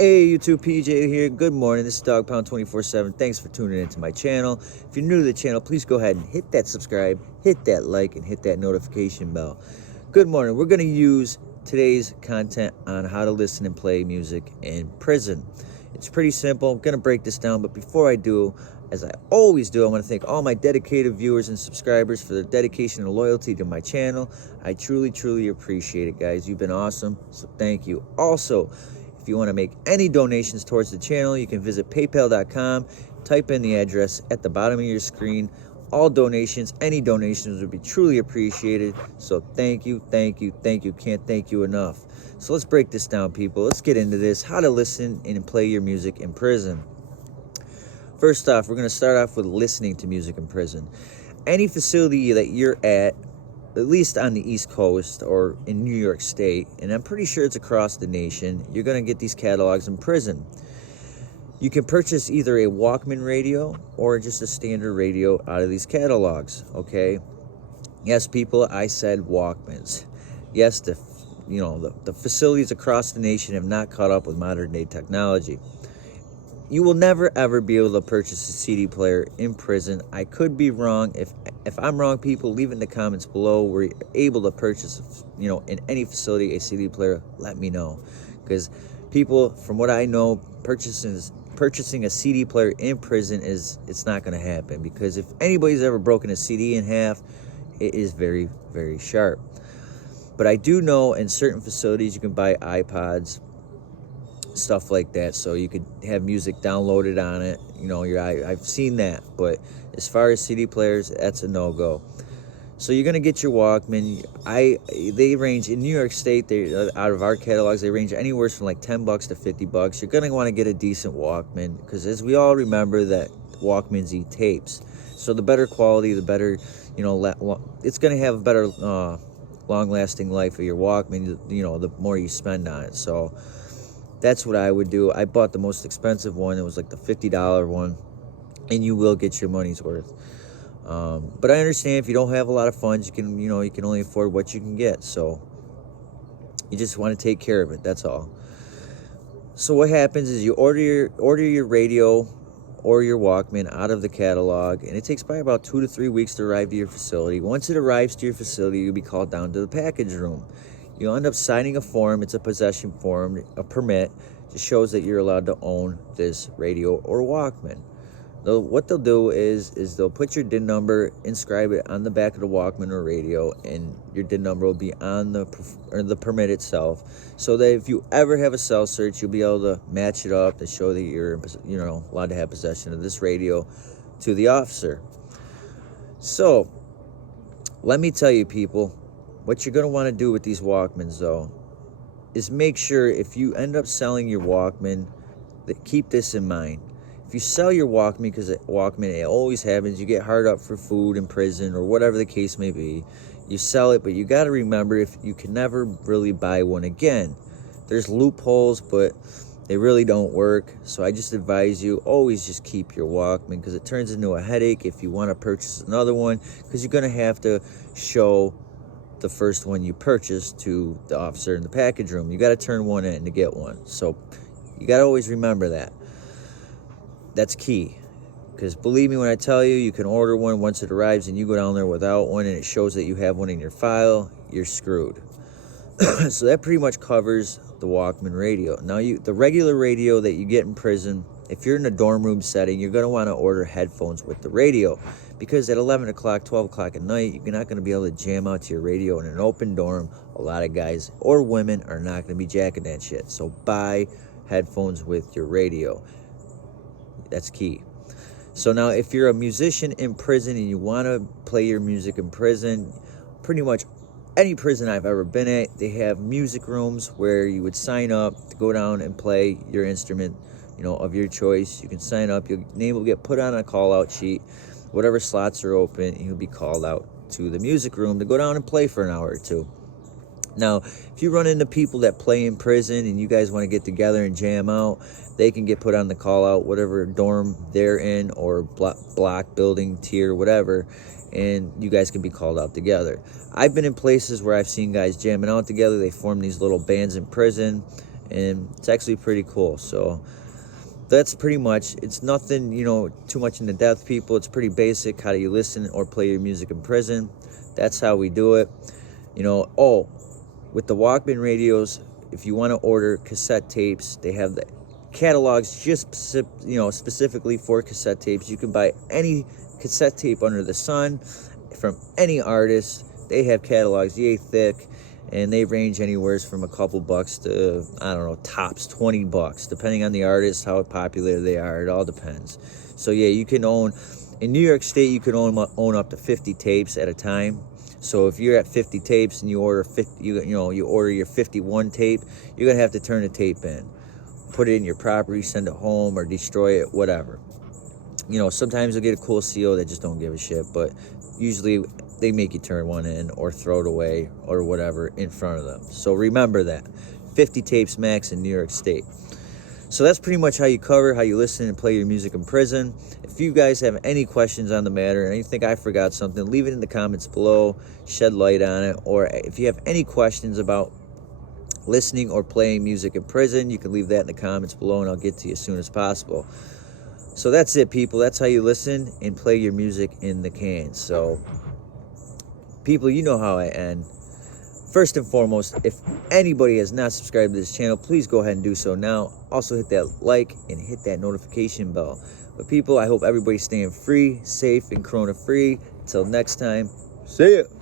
Hey YouTube, PJ here. Good morning. This is Dog Pound 24/7. Thanks for tuning into my channel. If you're new to the channel, please go ahead and hit that subscribe, hit that like, and hit that notification bell. Good morning. We're going to use today's content on how to listen and play music in prison. It's pretty simple. I'm going to break this down, but before I do, as I always do, I want to thank all my dedicated viewers and subscribers for their dedication and loyalty to my channel. I truly appreciate it, guys. You've been awesome, so thank you. Also, if you want to make any donations towards the channel, you can visit paypal.com, type in the address at the bottom of your screen. All donations, any donations would be truly appreciated. So thank you. Can't thank you enough. So let's break this down, people. Let's get into this. How to listen and play your music in prison. First off, we're going to start off with listening to music in prison. Any facility that you're at least on the East Coast or in New York State, and I'm pretty sure it's across the nation, you're going to get these catalogs in prison. You can purchase either a Walkman radio or just a standard radio out of these catalogs, okay? Yes, people, I said Walkmans. Yes, the facilities across the nation have not caught up with modern day technology. You will never ever be able to purchase a CD player in prison. I could be wrong. If I'm wrong, people, leave it in the comments below. Were you able to purchase, in any facility a CD player? Let me know, because people, from what I know, purchasing a CD player in prison it's not going to happen, because if anybody's ever broken a CD in half, it is very, very sharp. But I do know in certain facilities you can buy iPods, stuff like that, so you could have music downloaded on it. I've seen that, but as far as CD players, that's a no-go. So you're gonna get your Walkman. They range in New York State. They out of our catalogs, they range anywhere from like $10 to $50. You're gonna want to get a decent Walkman, because as we all remember, that Walkmans eat tapes. So the better quality, the better, it's gonna have a better long-lasting life of your Walkman. The more you spend on it. So that's what I would do. I bought the most expensive one. It was like the $50 one, and you will get your money's worth. But I understand if you don't have a lot of funds, you can only afford what you can get. So you just want to take care of it. That's all. So what happens is you order your radio or your Walkman out of the catalog, and it takes probably about 2 to 3 weeks to arrive to your facility. Once it arrives to your facility, you'll be called down to the package room. You'll end up signing a form. It's a possession form, a permit. Just shows that you're allowed to own this radio or Walkman. What they'll do is they'll put your DIN number, inscribe it on the back of the Walkman or radio, and your DIN number will be on the permit itself, so that if you ever have a cell search, you'll be able to match it up to show that you're allowed to have possession of this radio to the officer. So let me tell you, people, what you're going to want to do with these Walkmans, though, is make sure if you end up selling your Walkman, that keep this in mind. If you sell your Walkman, because Walkman, it always happens, you get hard up for food in prison or whatever the case may be, you sell it, but you got to remember, if you can never really buy one again. There's loopholes, but they really don't work. So I just advise you, always just keep your Walkman, because it turns into a headache if you want to purchase another one, because you're going to have to show the first one you purchased to the officer in the package room. You got to turn one in to get one. So you got to always remember that. That's key, because believe me when I tell you, you can order one. Once it arrives and you go down there without one and it shows that you have one in your file, you're screwed. So that pretty much covers the Walkman radio. Now, the regular radio that you get in prison, if you're in a dorm room setting, you're going to want to order headphones with the radio, because at 11 o'clock, 12 o'clock at night, you're not going to be able to jam out to your radio in an open dorm. A lot of guys or women are not going to be jacking that shit. So buy headphones with your radio. That's key. So now, if you're a musician in prison and you want to play your music in prison, pretty much any prison I've ever been at, they have music rooms where you would sign up to go down and play your instrument, of your choice. You can sign up. Your name will get put on a call-out sheet. Whatever slots are open, you'll be called out to the music room to go down and play for an hour or two. Now, if you run into people that play in prison and you guys want to get together and jam out, they can get put on the call out, whatever dorm they're in, or block, building, tier, whatever, and you guys can be called out together. I've been in places where I've seen guys jamming out together. They form these little bands in prison, and it's actually pretty cool. So that's pretty much, it's nothing, too much into depth, people. It's pretty basic. How do you listen or play your music in prison? That's how we do it. Oh, with the Walkman radios, if you want to order cassette tapes, they have the catalogs just specifically for cassette tapes. You can buy any cassette tape under the sun from any artist. They have catalogs yay thick, and they range anywhere from a couple bucks to, I don't know, tops $20, depending on the artist, how popular they are. It all depends. So yeah, you can own, in New York State, you can own up to 50 tapes at a time. So if you're at 50 tapes and you order 50, you order your 51 tape, you're gonna have to turn the tape in, put it in your property, send it home, or destroy it, whatever. Sometimes you'll get a cool CO that just don't give a shit, but usually they make you turn one in or throw it away or whatever in front of them. So remember that 50 tapes max in New York State. So that's pretty much how you listen and play your music in prison. If you guys have any questions on the matter and you think I forgot something, leave it in the comments below, shed light on it. Or if you have any questions about listening or playing music in prison, you can leave that in the comments below and I'll get to you as soon as possible. So that's it, people. That's how you listen and play your music in the can. So people, you know how I end. First and foremost, if anybody has not subscribed to this channel, please go ahead and do so now. Also hit that like and hit that notification bell. But people, I hope everybody's staying free, safe, and corona free. Until next time, see ya.